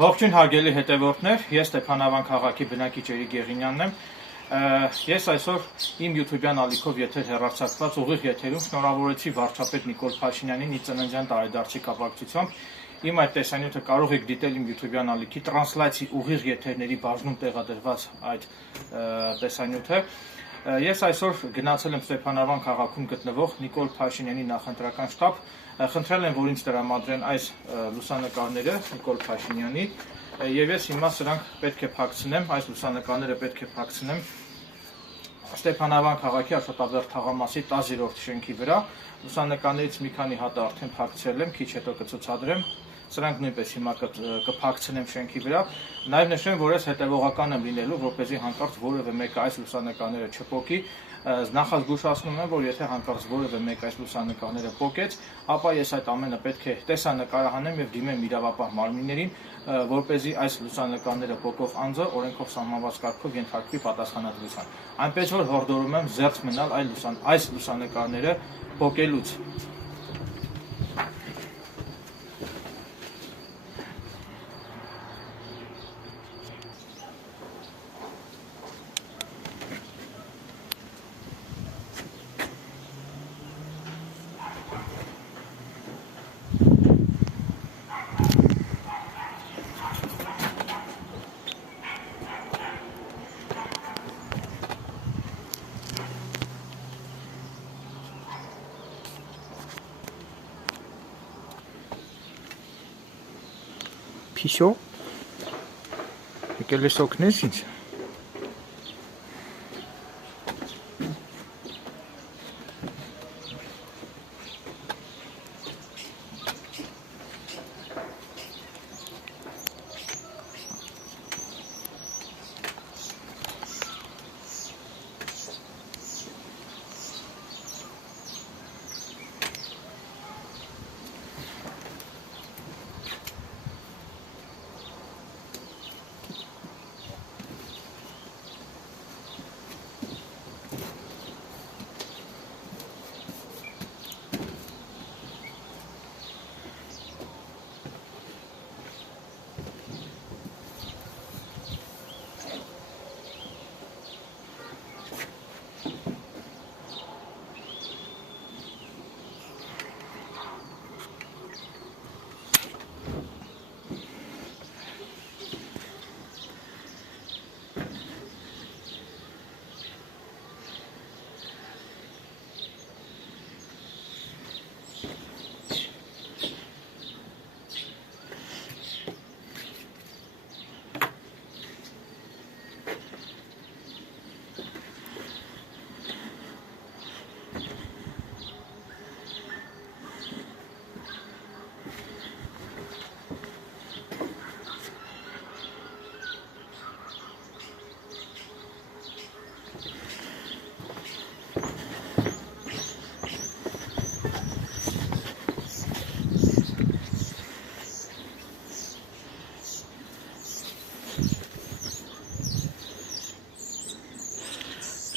Ողջույն հարգելի հետևորդներ, ես Ստեփանավան քաղաքի բնակիչ Էրիկ Եղինյանն եմ։ Ես այսօր իմ YouTube-յան ալիքով եթեր հեռարձակված ուղիղ եթերում շնորհավորեցի վարչապետ Նիկոլ Փաշինյանին իր ծննդյան տարեդարձի կապակցությամբ։ Իմ այդ տեսանյութը կարող եք դիտել իմ YouTube-յան ալիքի տրանսլյացի ուղիղ եթերների բաժնում տեղադրված այդ տեսանյութը։ Ես այսօր գնացել եմ Ստեփանավան քաղաքում գտնվող Նիկոլ Փաշինյանի նախընտրական շտաբ, խնդրել եմ, որ ինձ տրամադրեն այս լուսանկարները Նիկոլ Փաշինյանի, եւ ես հիմա սրանք պետք է փակցնեմ, այս լուսանկարները պետք է փակցնեմ Ստեփանավան քաղաքի Աշոտաբերդ թաղամասի 10-րդ շենքի վրա։ Լուսանկարներից մի քանի հատ արդեն փակցրել եմ, քիչ հետո կցուցադրեմ։ Սրանք նույնպես հիմա կփակցնեմ շենքի վրա։ Նաև նշեմ, որ ես հետևողական եմ լինելու, որպեսզի հանկարծ որևէ մեկը այս լուսանկարները չփոկի։ Նախազգուշացնում եմ, որ եթե հանկարծ որևէ մեկ այս լուսանկարները փոկեց, ապա ես այդ ամենը պետք է տեսանկարահանեմ եւ դիմեմ իրավապահ մարմիններին, որպեսզի այս լուսանկարները փոկող անձը օրենքով սահմանված կարգով ենթարկվի պատասխանատվության։ Այնպես որ հորդորում եմ զերծ մնալ այս լուսանկարները փոկելուց։ Писё? Եկել ես օգնես ինձ։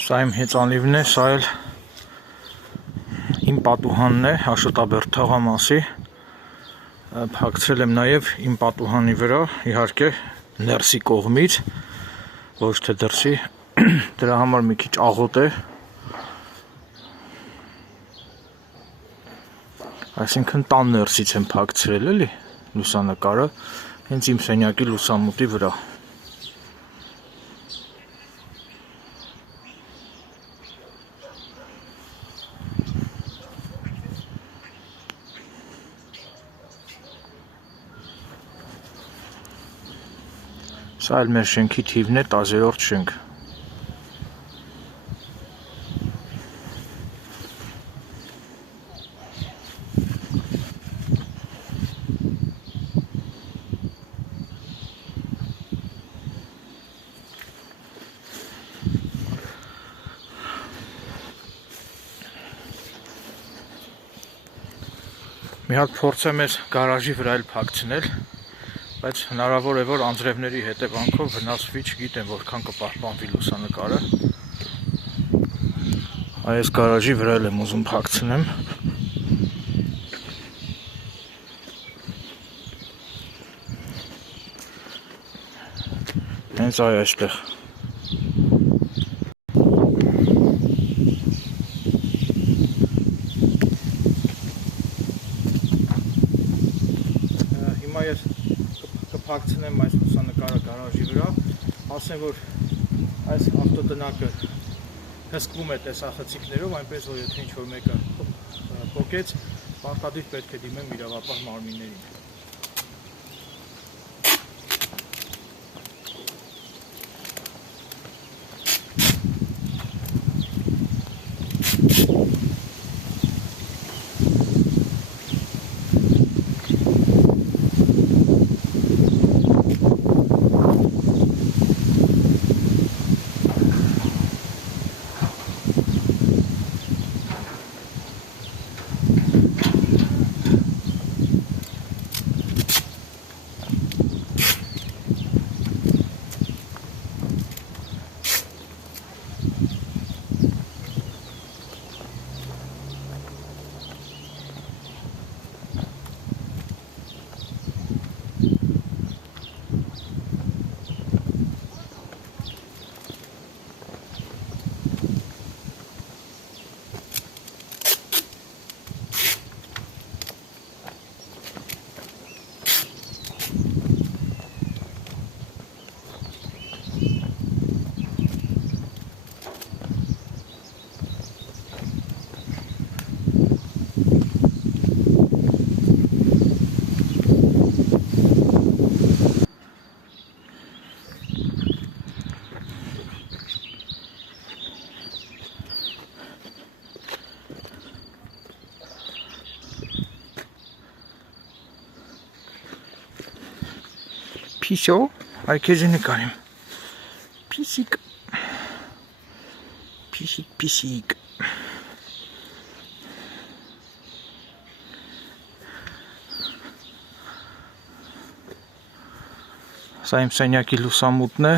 Սա իմ հեծանիվն է, սա էլ իմ պատուհանն է Աշոտաբերդ թաղամասի, փակցրել եմ նաև իմ պատուհանի վրա, իհարկե ներսի կողմից, ոչ թե դրսի, դրա համար մի քիչ աղոտ է, այսինքն տան ներսից եմ փակցրել էլի լուսանկարը, հենց իմ սենյակի լուսամուտի վրա։ Սա էլ մեր շենքի թիվն է 10-րդ շենք։ Մի հատ փորձեմ ես գարաժի վրա էլ փակցնել, բայց հնարավոր է, որ անձրևների հետևանքով վնասվի, չգիտեմ որքան կպահպանվի լուսանկարը։ Այս գարաժի վրա եմ ուզում փակցնեմ։ հենց այ այստեղ։ Հիմա ես կփակցնեմ այս լուսանկարը գարաժի վրա, ասեմ, որ այս ավտոտնակը հսկվում է տեսախցիկներով, այնպես որ եթե ինչ-որ մեկը փոկեց, պարտադիր պետք է դիմեմ իրավապահ մարմիններին։ Pişo, herkesini karım. Pisik. Pisik, pisik. Սա իմ սենյակի լուսամուտն է։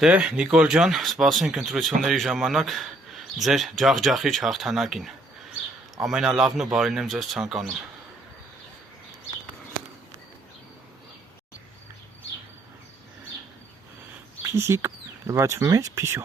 Դե Նիկոլ ջան, սպասենք ընտրությունների ժամանակ ձեր ջախջախիչ հաղթանակին։ Ամենալավն ու բարին եմ ձեզ ցանկանում։ Pisik, давайте вместе писю.